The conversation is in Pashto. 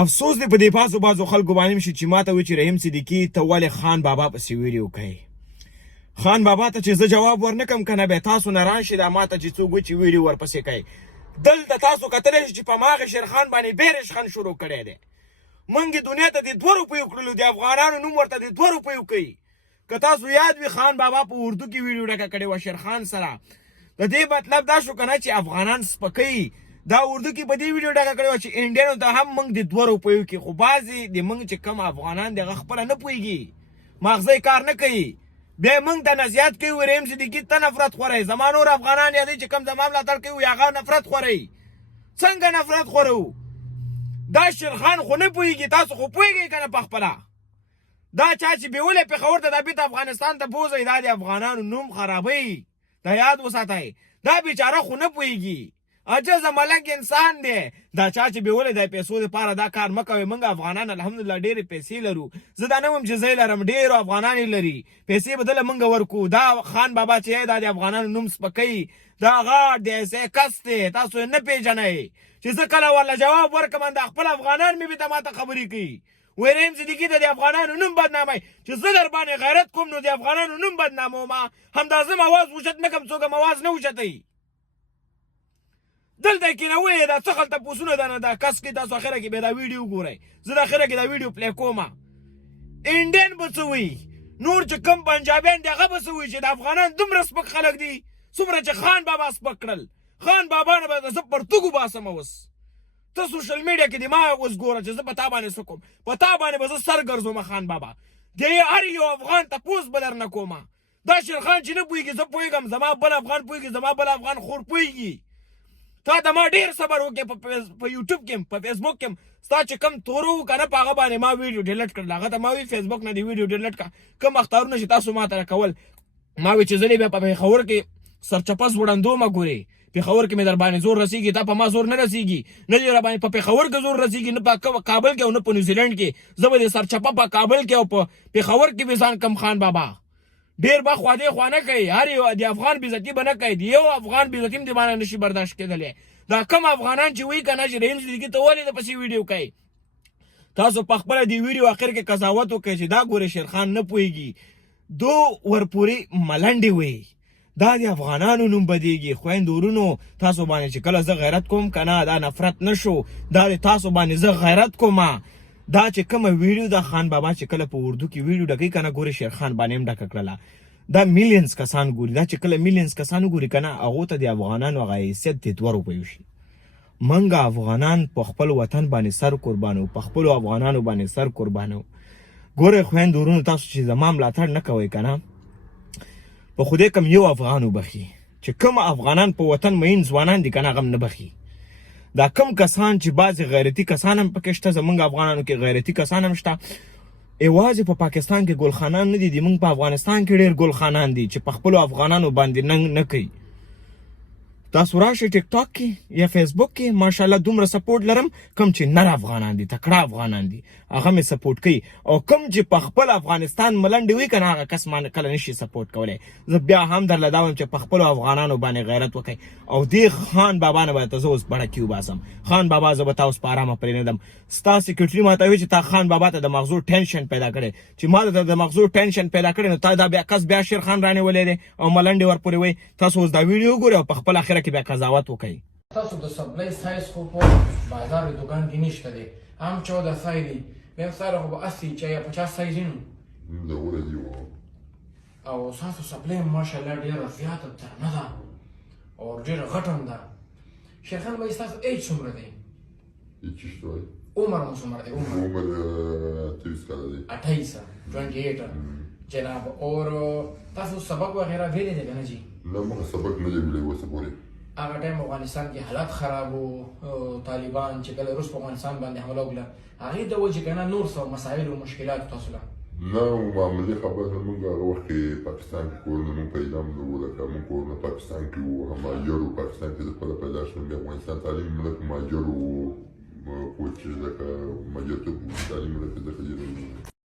افسوس دی په دې بازو خلکو باندې شي چې ماته وی چې رحیم صدیقي ته ولې خان بابا پسې ویډیو کوي. خان بابا ته چې زه جواب ورنکم کنه به تاسو نه راشي دا ماته چې څوک وي چې ویډیو ورپسې کوي. دلته تاسو کتلی شئ چې په هماغه شیرخان باندې بیرشخند شروع کړی دی. موږ دنیا ته د 2 روپیو کړلو د افغانانو نوم ورته د 2 روپیو کوي. که تاسو یاد وي خان بابا په اردو کې ویډیو ډکه کړې وه شیرخان سره. د دې مطلب دا شو کنه چې افغانان سپکوي. دا اردو کې په دې ویډیو ډکه کړې وه چې انډیانو ته هم موږ د 2 روپیو کې، خو بعضې د موږ چې کم افغانان دي هغه خپله نه پوهېږي، ماغزه کار نه کوي. بیا موږ ته نصیحت کوي رحیم صدیقي ته نفرت خورئ. زما نور افغانان یادوي چې کم زما ملاتړ کوي هغه نفرت خورئ. څنګه نفرت خورو؟ دا شیرخان خو نه پوهېږي، تاسو خو پوهېږئ که نه په خپله. دا چا چې بیولې پېښور ته دا بیرته افغانستان ته بوځئ دا د افغانانو نوم خرابوي. دا یاد وساتئ. دا بیچاره خو نه پوهېږي، عجزه ملنګ انسان دی. دا چا چې بیولې د پیسو دپاره دا کار مه کوئ. موږ افغانان الحمدلله ډېرې پیسې لرو. زه دا نه وایم چې زه یې لرم، ډېرو افغانان یې لري. پیسې به دله موږ ورکو. دا خان بابا چې دا د افغانانو نوم سپکوي، دا غاټ دی، ایسې کس دی، تاسو یې نه پېژنئ. چې زه کله ورله جواب ورکړم دا خپل افغانان مې بېرته ماته خبرې کوي. وایي رحیم صدیقي ته د افغانانو نوم بدنامئ. چې زه در باندې غیرت کوم نو د افغانانو نوم بدنامومه. همداسم اواز اوچت نه کړم، څوک هم اواز نه اوچتوي. دلته کېنوئ دا څه خلته پوسونه ده نه دا کس کې تاسو اخره کې بیا دا ویډیو ګورئ. زه د اخره کې دا ویډیو پلی کومه. انډین به څه وایي، نور چې کم پنجابیان دي هغه به څه وایي چې د افغانان دومره سپک خلک دي څومره چې خان بابا سپک کړل. خان بابا نه به زه پرتوګو باسم اوس. ته سوشل میډیا کې د ما اوس ګوره چې زه په تا باندې څه کوم. په تا باندې به زه سر ګرځومه خان بابا. د هر یو افغان تپوس به در نه کومه. دا شیرخان چې نه پوهېږي زه پوهېږم، زما بل افغان پوهېږي، زما بل افغان خور پوهېږي. تا ته ما ډېر صبر وکړې په یوټیوب کې په فیسبوک کې ستا چې کم تورو وو که نه په هغه باندې ما ویډیو ډیلیټ کړل. هغه ته ما وی فیسبوک نه دې ویډیو ډیلیټ کړه. کوم اخطارونه چې تاسو ما ته کول ما وی چې زه بیا په پېښور کې سرچپه زوړندومه ګورې. پېښور کې مې در باندې زور رسېږي، تا په ما زور نه رسېږي. نه دې را باندې په پېښور کې زور رسېږي، نه په کابل کې او نه په نیوزیلینډ کې. زه به دې سرچپه په کابل کې او په پېښور کې به ځان کم خان بابا. ډېر به خوا دې خوا نه کوي. هر یو د افغان بېزتي به نه کوي. د یو افغان بېزتي هم دې باندې نشي برداشت کېدلی. دا کم افغانان چې وایي که نه چې رحیم صدیقي ته ولې دپسې ویډیو کوي. تاسو په خپله د ویډیو اخر کې قضاوت وکړئ چې دا ګورې شیرخان نه پوهېږي. دو ورپورې ملنډې وایي. دا د افغانانو نوم بدېږي. خویندو ورونو تاسو باندې چې کله زه غیرت کوم که نه دا نفرت نه شو، دا د تاسو باندې زه غیرت کومه. دا چې کومه ویډیو د خان بابا چې کله په اردو کې ویډیو ډکوي که نه ګورې شیرخان باندې هم ډکه کړله. دا میلیونز کسان ګوري. دا چې کله میلیونز کسان وګوري که نه هغو ته د افغانانو هغه حیثیت د 2 روپیو شي. موږ افغانان په خپل وطن باندې سر قربانو، په خپلو افغانانو باندې سر قربانو. ګورئ خویندو ورونو تاسو چې زما ملاتړ نه کوئ که نه په خدای کم یو افغان وبخي. چې کوم افغانان په وطن مین ځوانان دي که نه هغه هم نه بخي. دا کم کسان چې بعضې غیرتي کسان هم پکې شته، زموږ افغانانو کې غیرتي کسان هم شته. یوازې په پاکستان کې ګلخانان نه دي، موږ په افغانستان کې ډېر ګلخانان دي چې په خپلو افغانانو باندې ننګ نه کوي. تاسو راشئ ټیک ټاک کې یا فیسبوک کې ماشاءالله دومره سپورټ لرم. کوم چې نر افغانان دي، تکړه افغانان دي، هغه مې سپورټ کوي. او کوم چې په خپل افغانستان ملنډې وي که نه هغه کس ما کله نشي سپورټ کولی. زه بیا هم درله دا وایم چې په خپلو افغانانو باندې غیرت وکړئ. او دې خان بابا نه به ته زه اوس بړکې وباسم. خان بابا زه به تا اوس په ارامه پرېنږدم. ستا سیکرټري ما ته وایي چې تا خان بابا ته د مغزو ټینشن پیدا کړی. چې ما ته د مغزو ټینشن پیدا کړی نو تا دا بیا کس بیا شیرخان رانیولی دی او ملنډې ورپورې وایي. تاسو اوس دا ویډیو وګورئ او په خپل اخره کې بیا قضاوت وکړئ. تاسو د سپلای سایز خو په بازار دوکان کې نشته دی. هم 14 سایز دی. بیا سره خو به 80 چې یا 50 سایز نه دا ورته یو. او تاسو سپلای ماشاءالله ډیره زیاته درنه ده او ډیره غټه هم ده. شیرخان بھائی تاسو ایج څومره دی؟ ایج څه دی؟ عمر مو څومره دی؟ عمر 23 کاله دی. 28 جناب. اور تاسو سبق وغیرہ ویلې دی که نه جی؟ نه موږ سبق نه دی ویلی اوسه پورې. هغه ټایم افغانستان کې حالات خراب وو. طالبان چې کله روس په افغانستان باندې حمله وکړه هغې د وجې که نه نور څه مسایل او مشکلات تاسو له نه معمولي خبره موږ هغه وخت کې پاکستان کې کورونه موږ پیدا نه وو. لکه موږ کورونه پاکستان کې وو، مهاجر وو. پاکستان کې زه خپله پیدا شوم. د افغانستان تعلیم ملک مهاجر وو، خو چې لکه مهاجرتوب تعلیم ملک ځکه